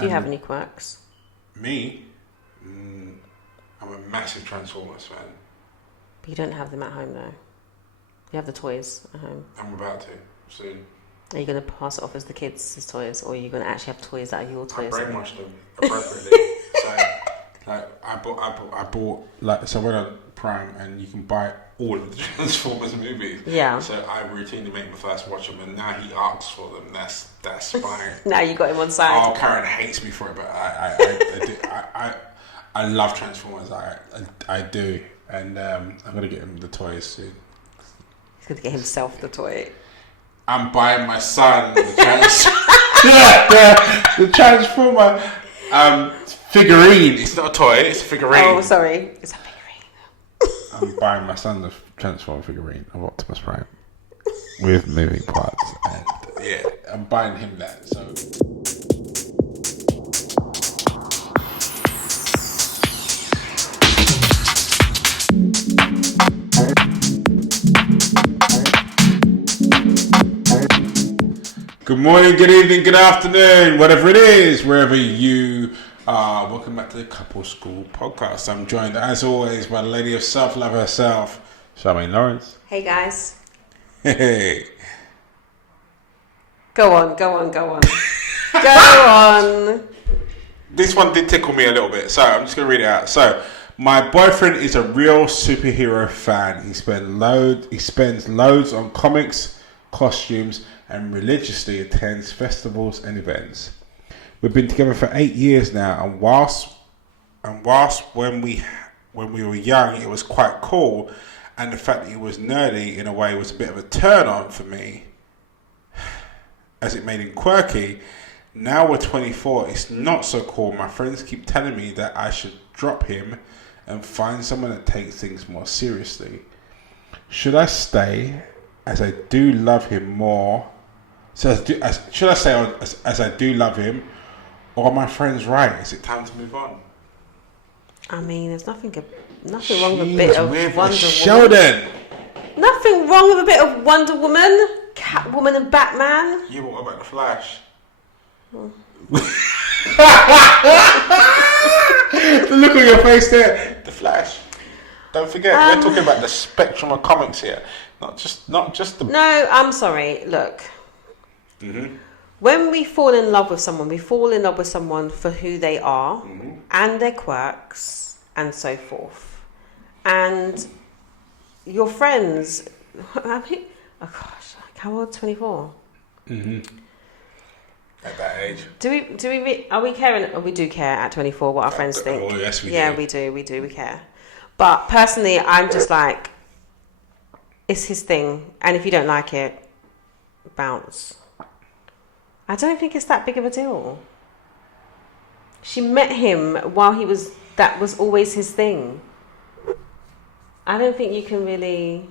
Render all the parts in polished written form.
Do you have any quirks? Me? I'm a massive Transformers fan. But you don't have them at home, though. You have the toys at home. I'm about to, soon. Are you going to pass it off as the kids' toys, or are you going to actually have toys that are your toys? I brainwashed them appropriately. So, like, I bought, like, so I went on Prime and you can buy all of the Transformers movies. Yeah. So I routinely make my first watch them, and now he asks for them. That's fine. Now you got him on side. Oh, Karen hates me for it, but I love Transformers. I do, and I'm gonna get him the toys soon. He's going to get himself the toy. I'm buying my son the the Transformer figurine. It's not a toy, it's a figurine. Oh, sorry. It's a figurine. I'm buying my son the Transformer figurine of Optimus Prime with moving parts. And yeah, I'm buying him that. So. Good morning, good evening, good afternoon, whatever it is, wherever you are. Welcome back to the Couple School Podcast. I'm joined, as always, by the lady of self-love herself, Charmaine Lawrence. Hey, guys. Hey. Go on. Go on. This one did tickle me a little bit, so I'm just going to read it out. So, my boyfriend is a real superhero fan. He spends loads on comics, costumes, and religiously attends festivals and events. We've been together for 8 years now, and whilst when we were young, it was quite cool, and the fact that he was nerdy in a way was a bit of a turn on for me, as it made him quirky. Now we're 24, it's not so cool. My friends keep telling me that I should drop him and find someone that takes things more seriously. Should I stay, as I do love him more? Should I say as I do love him, or are my friends right? Is it time to move on? I mean, there's nothing wrong with a bit of Wonder Sheldon. Woman. Nothing wrong with a bit of Wonder Woman, Catwoman, and Batman. Yeah, but what about the Flash? The look on your face there. The Flash. Don't forget, we're talking about the spectrum of comics here, not just the. No, I'm sorry. Look. Mm-hmm. When we fall in love with someone, we fall in love with someone for who they are and their quirks and so forth. And your friends, I mean, oh gosh, how old? 24. Mm-hmm. At that age. Are we caring? We do care at 24 what our friends think. Oh yes, we do. Yeah, we do. We care. But personally, I'm just like, it's his thing, and if you don't like it, bounce. I don't think it's that big of a deal. She met him while that was always his thing. I don't think you can really.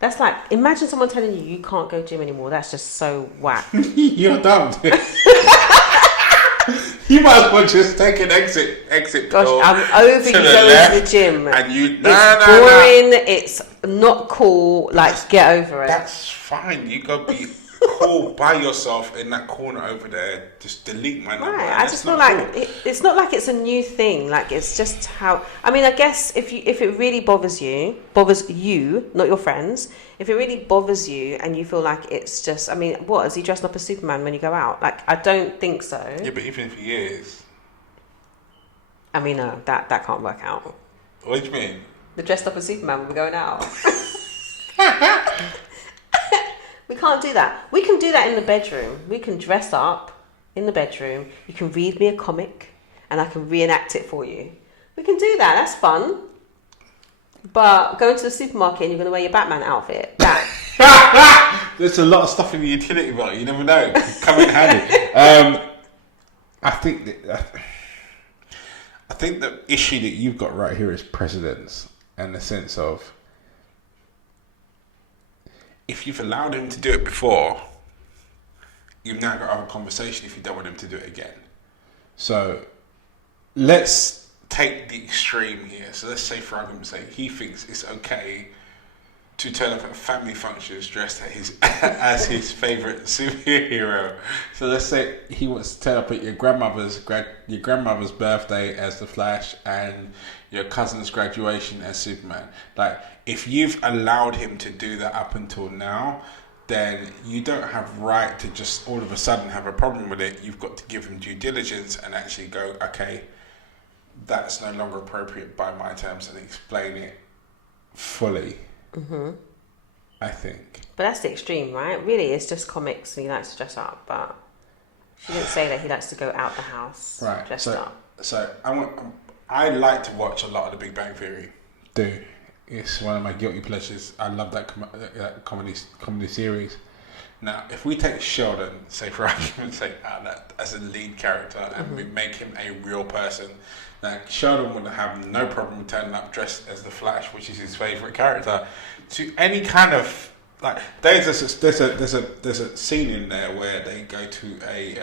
That's like, imagine someone telling you can't go gym anymore. That's just so whack. You're dumb. You might as well just take an exit. Gosh, I'm over you going to the gym. And it's boring. It's not cool. Like, get over it. That's fine. You go be cool by yourself in that corner over there. Just delete my number. Right. I just feel like it's not like it's a new thing. Like, it's just how. I mean, I guess if it really bothers you, not your friends. If it really bothers you and you feel like it's just, I mean, what, is he dressed up as Superman when you go out? Like, I don't think so. Yeah, but even if he is. I mean, no, that can't work out. What do you mean? The dressed up as Superman when we're going out. We can't do that. We can do that in the bedroom. We can dress up in the bedroom. You can read me a comic and I can reenact it for you. We can do that. That's fun. But going to the supermarket and you're going to wear your Batman outfit. There's a lot of stuff in the utility belt. You never know. Come in handy. I think the issue that you've got right here is precedence, and the sense of, if you've allowed him to do it before, you've now got to have a conversation if you don't want him to do it again. So let's take the extreme here. So let's say, for argument's sake, he thinks it's okay to turn up at family functions dressed as his favourite superhero. So let's say he wants to turn up at your grandmother's birthday as the Flash and your cousin's graduation as Superman. Like, if you've allowed him to do that up until now, then you don't have right to just all of a sudden have a problem with it. You've got to give him due diligence and actually go, okay, that's no longer appropriate by my terms, and explain it fully. Mm-hmm. I think. But that's the extreme, right? Really, it's just comics and he likes to dress up, but she didn't say that he likes to go out the house dressed up. So I like to watch a lot of The Big Bang Theory. It's one of my guilty pleasures. I love that comedy series. Now, if we take Sheldon, say for argument's sake, as a lead character, and we make him a real person, now Sheldon would have no problem turning up dressed as the Flash, which is his favourite character, to any kind of like. There's a scene in there where they go to a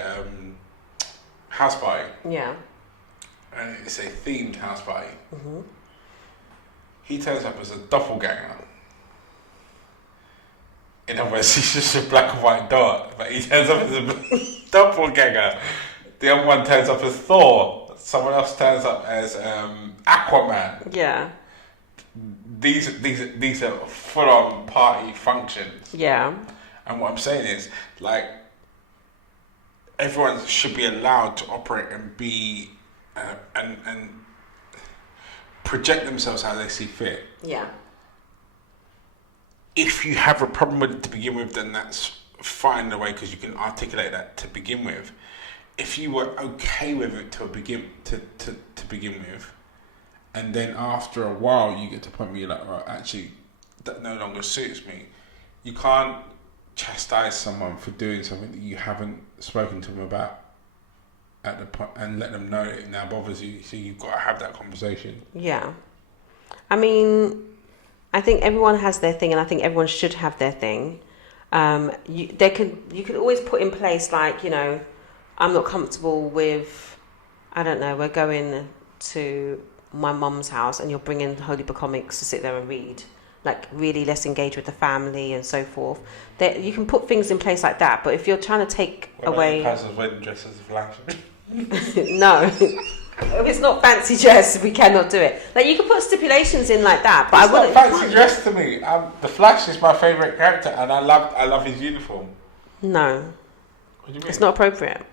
house party. Yeah. And it's a themed house party. Mm-hmm. He turns up as a doppelganger. In other words, he's just a black and white dot, but he turns up as a doppelganger. The other one turns up as Thor. Someone else turns up as Aquaman. Yeah. These are full-on party functions. Yeah. And what I'm saying is, like, everyone should be allowed to operate and be and project themselves how they see fit. Yeah. If you have a problem with it to begin with, then that's fine in a way, because you can articulate that to begin with. If you were okay with it to begin with, and then after a while you get to the point where you're like, right, actually that no longer suits me, you can't chastise someone for doing something that you haven't spoken to them about at the point and let them know it now bothers you. So you've got to have that conversation. Yeah. I mean, I think everyone has their thing, and I think everyone should have their thing. You could always put in place, like, you know, I'm not comfortable with, I don't know, we're going to my mum's house and you're bringing Holy Book comics to sit there and read. Like, really, let's engage with the family and so forth. You can put things in place like that, but if you're trying to take away... What about your cousin's wedding dress as a Flash? No. If it's not fancy dress, we cannot do it. Like, you can put stipulations in like that, but it's I wouldn't... It's not fancy dress to me. The Flash is my favourite character, and I love his uniform. No. What do you mean? It's not appropriate.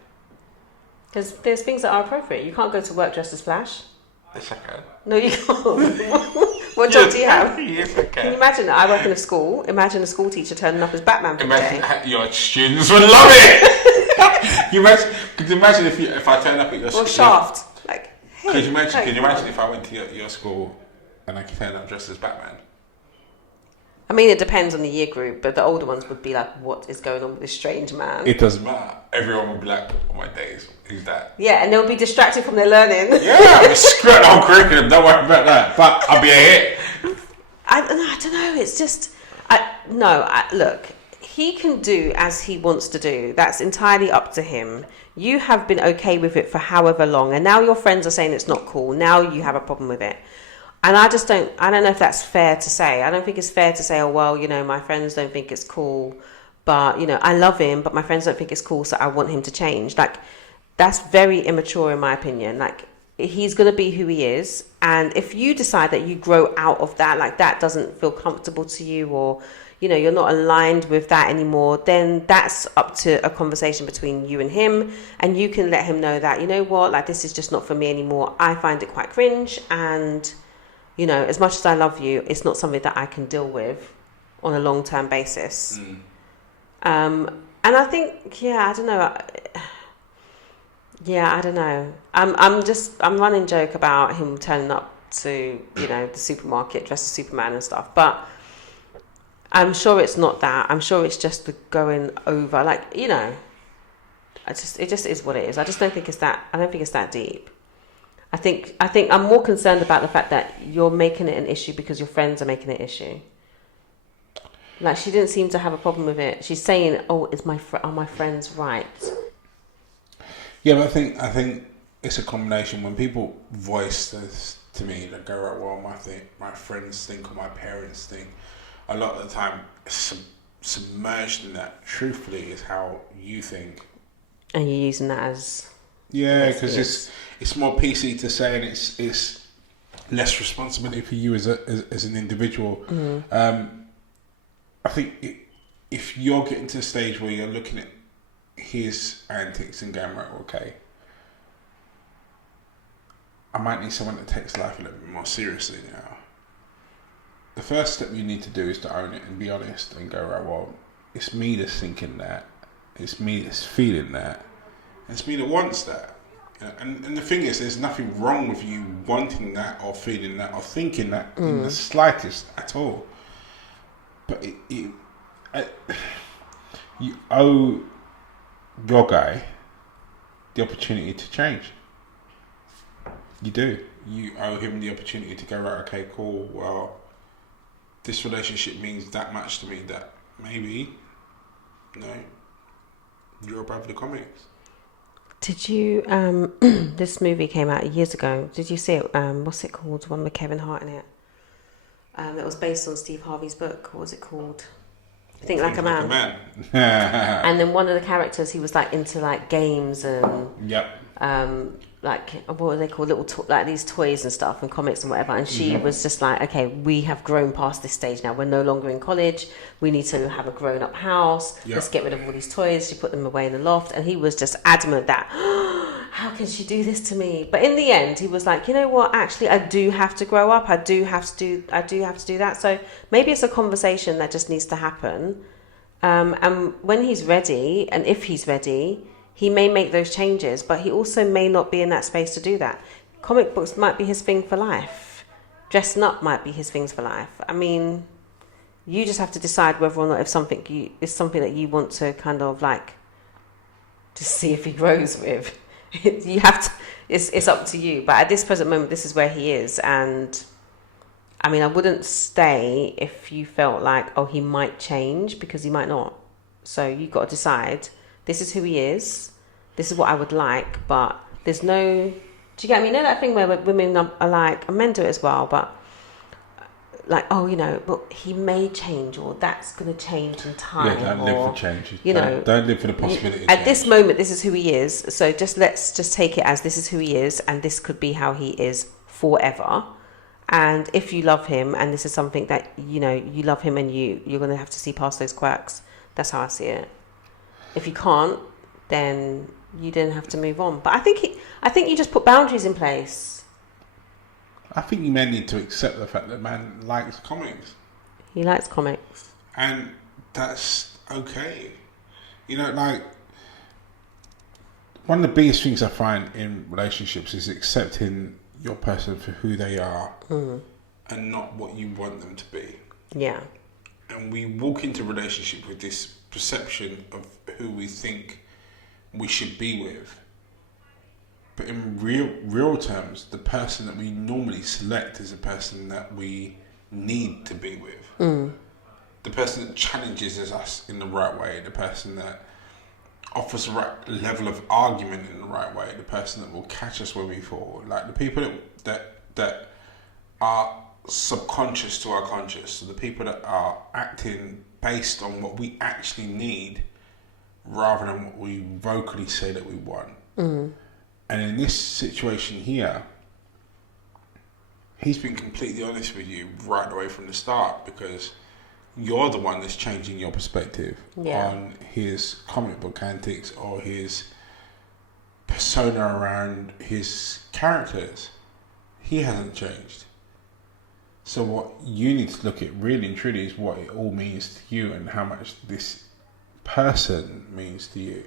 There's things that are appropriate. You can't go to work dressed as Flash. Yes, I can. No, you can't. What job do you have? Yes, I can. Can you imagine that? I work in a school. Imagine a school teacher turning up as Batman for the day. Imagine your students would love it. Could you imagine if I turned up at your school? Or Shaft. Like, hey, could you imagine if I went to your school and I turned up dressed as Batman? I mean, it depends on the year group, but the older ones would be like, what is going on with this strange man? It doesn't matter. Everyone would be like, oh my days, who's that? Yeah, and they'll be distracted from their learning. Yeah, I'm screwing the whole curriculum, don't worry about that. But I'll be a hit. I don't know, it's just... look, he can do as he wants to do. That's entirely up to him. You have been okay with it for however long, and now your friends are saying it's not cool. Now you have a problem with it. And I don't know if that's fair to say. I don't think it's fair to say, oh, well, you know, my friends don't think it's cool, but, you know, I love him, but my friends don't think it's cool, so I want him to change. Like, that's very immature in my opinion. Like, he's going to be who he is. And if you decide that you grow out of that, like that doesn't feel comfortable to you, or, you know, you're not aligned with that anymore, then that's up to a conversation between you and him. And you can let him know that, you know what, like, this is just not for me anymore. I find it quite cringe, and... you know, as much as I love you, it's not something that I can deal with on a long-term basis. And I think, I don't know. I don't know. I'm running joke about him turning up to, you know, the supermarket dressed as Superman and stuff. But I'm sure it's not that. I'm sure it's just the going over. Like, you know, it just is what it is. I just don't think it's that. I don't think it's that deep. I think I'm more concerned about the fact that you're making it an issue because your friends are making it an issue. Like, she didn't seem to have a problem with it. She's saying, "Oh, are my friends right?" Yeah, but I think it's a combination. When people voice this to me, they go, right, well, my friends think or my parents think. a lot of the time submerged in that. Truthfully, is how you think. And you're using that as because it's more PC to say, and it's less responsibility for you as an individual. I think if you're getting to a stage where you're looking at his antics and going, right, okay, I might need someone that takes life a little bit more seriously now. The first step you need to do is to own it and be honest and go, right, well, it's me that's thinking that, it's me that's feeling that, it's me that wants that. And the thing is, there's nothing wrong with you wanting that or feeling that or thinking that in the slightest at all. But you owe your guy the opportunity to change. You do. You owe him the opportunity to go, right, okay, cool, well, this relationship means that much to me that maybe, no, you're above the comics. Did you, this movie came out years ago. Did you see it? What's it called? One with Kevin Hart in it. It was based on Steve Harvey's book. What was it called? Think Like a Man. And then one of the characters, he was like into like games and like what were they called? Little like these toys and stuff and comics and whatever. And she was just like, okay, we have grown past this stage now. We're no longer in college. We need to have a grown-up house. Let's get rid of all these toys. She put them away in the loft. And he was just adamant that, how can she do this to me? But in the end, he was like, you know what? Actually, I do have to grow up. I do have to do that. So maybe it's a conversation that just needs to happen. And when he's ready, and if he's ready, he may make those changes, but he also may not be in that space to do that. Comic books might be his thing for life. Dressing up might be his things for life. I mean, you just have to decide whether or not if something is something that you want to kind of like to see if he grows with. You have to. It's up to you. But at this present moment, this is where he is, and I mean, I wouldn't stay if you felt like, oh, he might change, because he might not. So you've got to decide. This is who he is. This is what I would like, but there's no... Do you get me? You know that thing where women are like, and men do it as well, but like, oh, you know, but he may change, or that's going to change in time. Yeah, don't live for change. You know, don't live for the possibility of at change. This moment, this is who he is. So let's just take it as this is who he is, and this could be how he is forever. And if you love him, and this is something that, you know, you love him, and you're going to have to see past those quirks. That's how I see it. If you can't, then you then have to move on. But I think you just put boundaries in place. I think you may need to accept the fact that man likes comics. He likes comics. And that's okay. You know, like, one of the biggest things I find in relationships is accepting your person for who they are and not what you want them to be. Yeah. And we walk into relationship with this perception of who we think we should be with. But in real terms, the person that we normally select is a person that we need to be with. The person that challenges us in the right way, the person that offers the right level of argument in the right way, the person that will catch us when we fall. Like the people that are subconscious to our conscious, so the people that are acting based on what we actually need rather than what we vocally say that we want. And in this situation here, he's been completely honest with you right away from the start, because you're the one that's changing your perspective on his comic book antics or his persona around his characters. He hasn't changed. So what you need to look at really and truly is what it all means to you and how much this person means to you.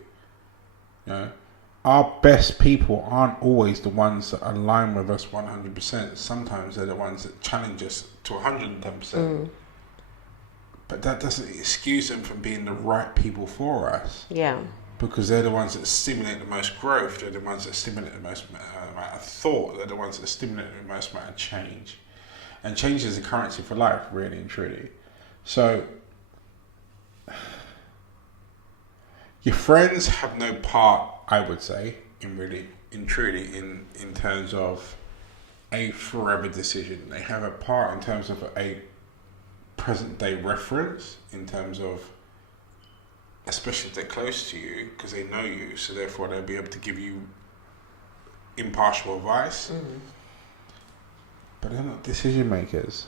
You know, our best people aren't always the ones that align with us 100%. Sometimes they're the ones that challenge us to 110%. But that doesn't excuse them from being the right people for us. Yeah. Because they're the ones that stimulate the most growth. They're the ones that stimulate the most amount of thought. They're the ones that stimulate the most amount of change. And change is a currency for life, really and truly. So, your friends have no part, I would say, in terms of a forever decision. They have a part in terms of a present day reference in terms of, especially if they're close to you, because they know you, so therefore they'll be able to give you impartial advice. But they're not decision makers.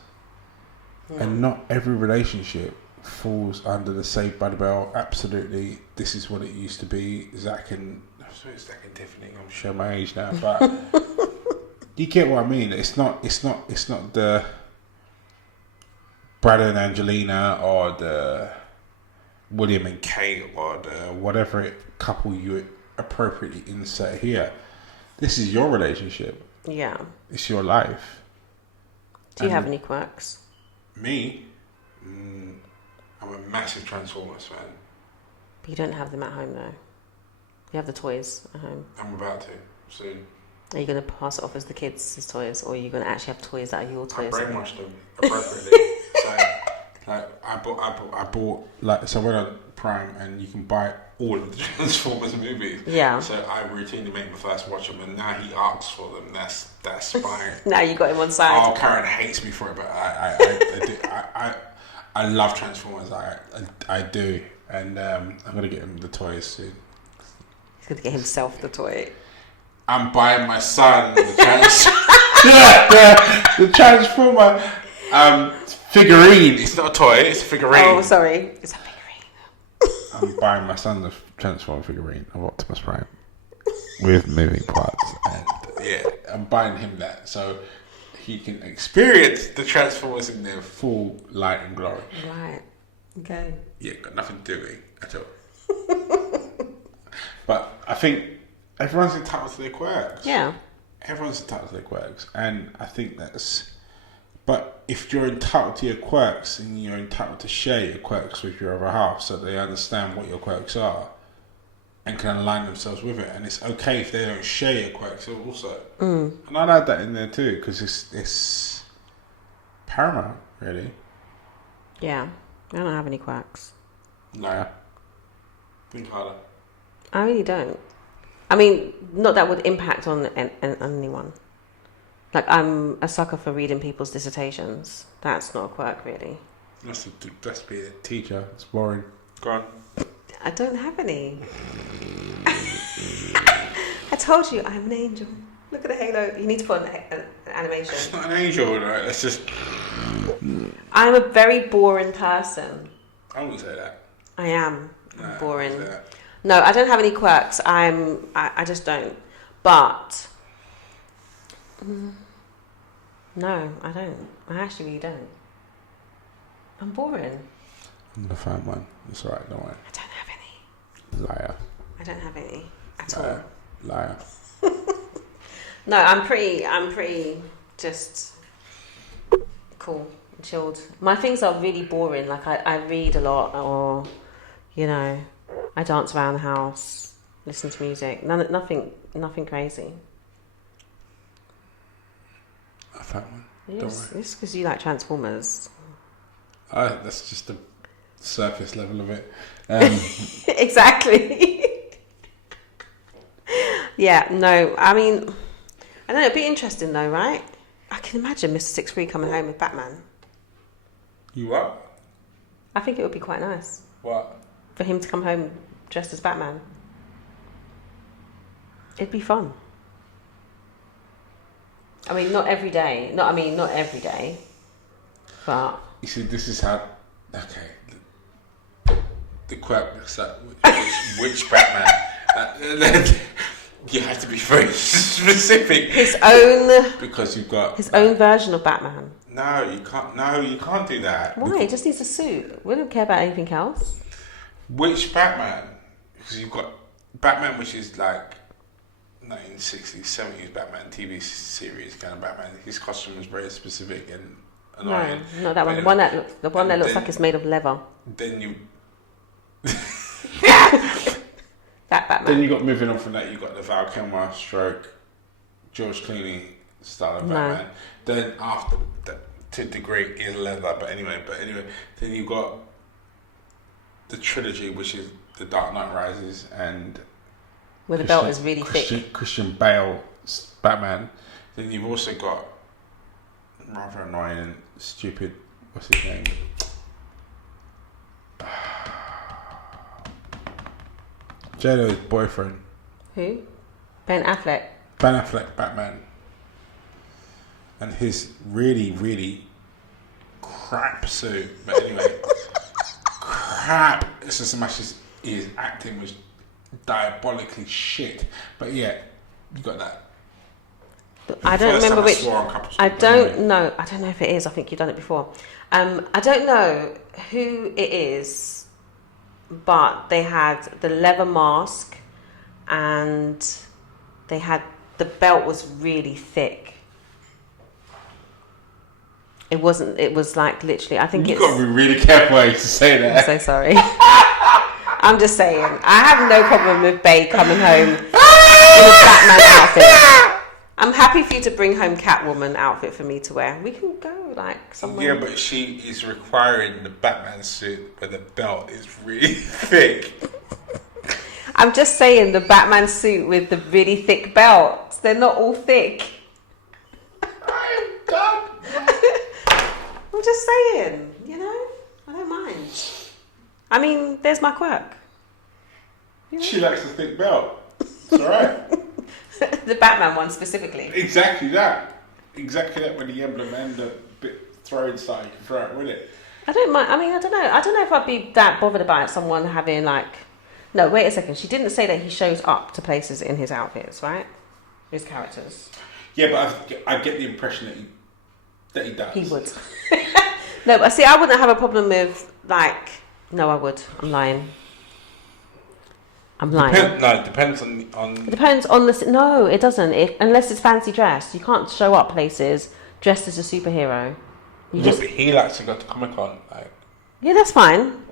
And not every relationship falls under the Saved by the Bell. Absolutely, this is what it used to be. Zach and Tiffany. I'm showing my age now, but you get what I mean. It's not the Brad and Angelina or the William and Kate or the whatever couple you appropriately insert here. This is your relationship. Yeah. It's your life. Do you have any quirks? Me? I'm a massive Transformers fan. But you don't have them at home, though. You have the toys at home. I'm about to soon. Are you going to pass it off as the kids' toys, or are you going to actually have toys that are your toys? I brainwashed them appropriately. So, like, I bought like, so I went on Prime and you can buy all of the Transformers movies. Yeah. So I routinely make my first watch them, and now he asks for them. That's fine. Now you got him on side. Oh, Karen hates me for it, but I love Transformers. I do, and I'm gonna get him the toys soon. He's going to get himself the toy. I'm buying my son the Transformer figurine. It's not a toy, it's a figurine. Oh, sorry. It's a figurine. I'm buying my son the Transformer figurine of Optimus Prime with moving parts. And yeah, I'm buying him that so he can experience the Transformers in their full light and glory. Right. Okay. Yeah, got nothing to do with it at all. But I think everyone's entitled to their quirks. Yeah. Everyone's entitled to their quirks. And I think that's... But if you're entitled to your quirks, and you're entitled to share your quirks with your other half so they understand what your quirks are and can align themselves with it. And it's okay if they don't share your quirks also. And I'd add that in there too, because it's paramount, really. Yeah. I don't have any quirks. No. Think harder. I really don't. I mean, not that would impact on anyone. Like, I'm a sucker for reading people's dissertations. That's not a quirk, really. That's be a teacher. It's boring. Go on. I don't have any. I told you, I'm an angel. Look at the halo. You need to put an animation. It's not an angel, right? It's just... I'm a very boring person. I wouldn't say that. I am. No, boring. I wouldn't say that. No, I don't have any quirks. I just don't. But no, I don't. I actually really don't. I'm boring. I'm gonna find one. It's alright, don't worry. I don't have any. Liar. I don't have any at all. Liar. No, I'm pretty just cool and chilled. My things are really boring. Like I read a lot, or I dance around the house, listen to music. Nothing crazy. I found one. It's because you like Transformers. That's just the surface level of it. Exactly. Yeah, no, I mean, I don't know, it'd be interesting though, right? I can imagine Mr. 6'3" coming home with Batman. You what? I think it would be quite nice. What? For him to come home dressed as Batman. It'd be fun. I mean, not every day. Not every day. But... You see, this is how... Okay. The quirk looks like which Batman. You have to be very specific. His own... Because you've got... His own version of Batman. No, you can't do that. Why? He just needs a suit. We don't care about anything else. Which Batman? Because you've got Batman, which is like 1960s, 70s Batman TV series kind of Batman. His costume is very specific and annoying. No, not that one. The one that looks like it's made of leather. Then you... That Batman. Then you got, moving on from that, you got the Val Kilmer stroke George Clooney style of Batman. Then after that, to a degree, is leather. But anyway, then you got the trilogy, which is The Dark Knight Rises and where the belt is really thick. Christian Bale's Batman. Then you've also got rather annoying and stupid. What's his name? J-Lo's boyfriend. Who? Ben Affleck. Ben Affleck, Batman. And his really, really crap suit. But anyway, crap. It's just much as his acting was diabolically shit. But yeah, you got that. I don't remember which. I don't anyway. know. I don't know if it is. I think you've done it before. I don't know who it is, but they had the leather mask, and they had the belt was really thick. It wasn't. It was like literally. I think You've got to be really careful how you say that. I'm so sorry. I'm just saying. I have no problem with Bae coming home in a Batman outfit. I'm happy for you to bring home Catwoman outfit for me to wear. We can go like somewhere. Yeah, but she is requiring the Batman suit where the belt is really thick. I'm just saying the Batman suit with the really thick belt. They're not all thick. I am done. I'm just saying, you know, I don't mind. I mean, there's my quirk. You know? She likes the thick belt. It's alright. The Batman one specifically. Exactly that. Exactly that with the emblem and the bit throw inside. You can throw it with it. I don't mind. I mean, I don't know. I don't know if I'd be that bothered about someone having like. No, wait a second. She didn't say that he shows up to places in his outfits, right? His characters. Yeah, but I get the impression that he does. He would. No, but see, I wouldn't have a problem with like. No, I would. I'm lying. I'm lying. No, it depends on. It depends on the. No, it doesn't. Unless it's fancy dress, you can't show up places dressed as a superhero. You But he likes to go to Comic-Con. Like. Yeah, that's fine.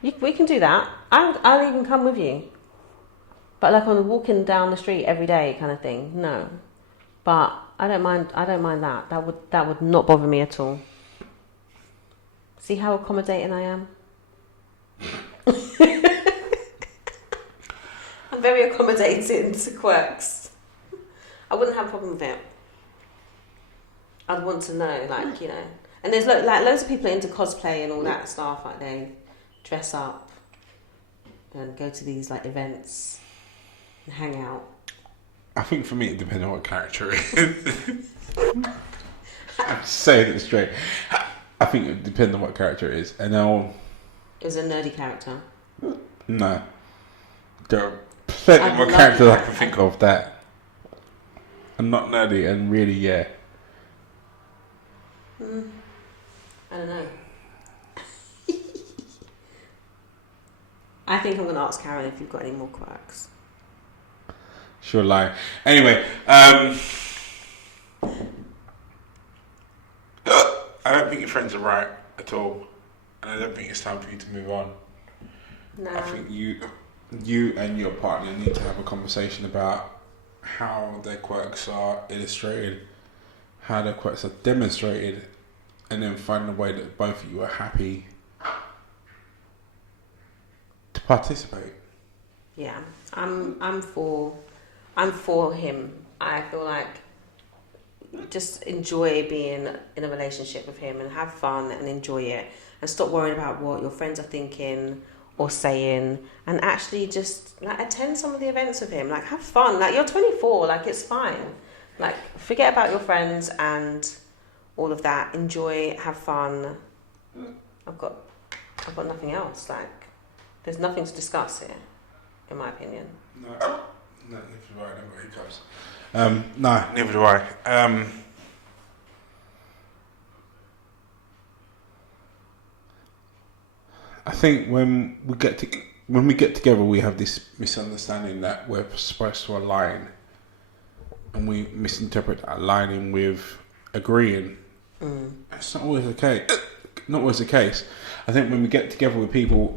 We can do that. I'll even come with you. But like on walking down the street every day kind of thing, no. But I don't mind. I don't mind that. That would not bother me at all. See how accommodating I am. I'm very accommodating to quirks. I wouldn't have a problem with it. I'd want to know, like, you know. And there's like loads of people into cosplay and all that stuff. Like they dress up and go to these like events and hang out. I think for me it depends on what character it is. I'm saying it straight. I think it depends on what character it is. And it was a nerdy character. No. There are plenty more characters I can think of that are not nerdy and really, yeah. I don't know. I think I'm going to ask Karen if you've got any more quirks. Sure lie. Anyway, I don't think your friends are right at all. And I don't think it's time for you to move on. No. I think you and your partner need to have a conversation about how their quirks are illustrated, how their quirks are demonstrated, and then find a way that both of you are happy to participate. Yeah, I'm for him. I feel like just enjoy being in a relationship with him and have fun and enjoy it, and stop worrying about what your friends are thinking or saying, and actually just like attend some of the events with him. Like have fun. Like you're 24. Like it's fine. Like forget about your friends and all of that. Enjoy, have fun. I've got nothing else. Like there's nothing to discuss here, in my opinion. No, neither do I. Never hiccups. No, neither do I. I think when we get together, we have this misunderstanding that we're supposed to align, and we misinterpret aligning with agreeing. It's not always the case. Not always the case. I think when we get together with people,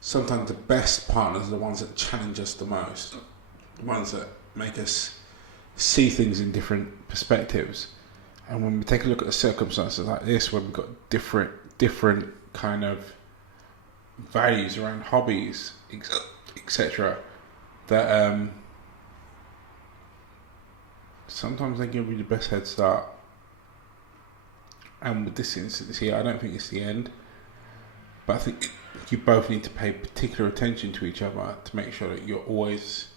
sometimes the best partners are the ones that challenge us the most, the ones that make us see things in different perspectives. And when we take a look at the circumstances like this, when we've got different kind of values around hobbies, etc., that sometimes they give you the best head start. And with this instance here, I don't think it's the end. But I think you both need to pay particular attention to each other to make sure that you're always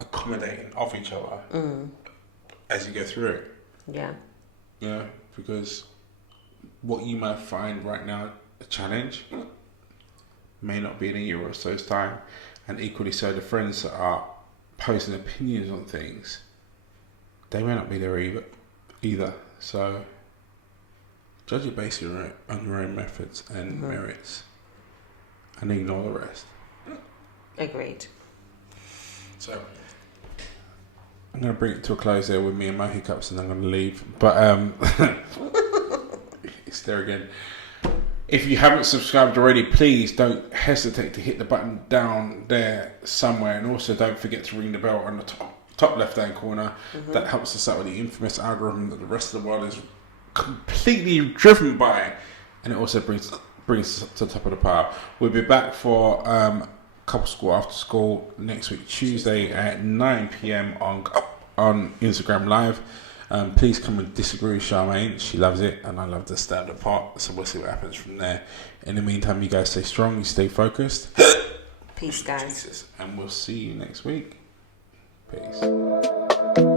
accommodating of each other as you go through it. Yeah. Yeah, because what you might find right now a challenge may not be in a year or so's time. And equally so, the friends that are posting opinions on things, they may not be there either. So judge it based on your own methods and merits, and ignore the rest. Agreed. So I'm going to bring it to a close there with me and my hiccups, and I'm going to leave. But it's there again. If you haven't subscribed already, please don't hesitate to hit the button down there somewhere, and also don't forget to ring the bell on the top left-hand corner. That helps us out with the infamous algorithm that the rest of the world is completely driven by, and it also brings us to the top of the pile. We'll be back for couple school after school next week, Tuesday at 9 p.m. on Instagram Live. Please come and disagree with Charmaine. She loves it, and I love the stand-up part. So we'll see what happens from there. In the meantime, you guys stay strong, you stay focused. Peace, guys. Jesus. And we'll see you next week. Peace.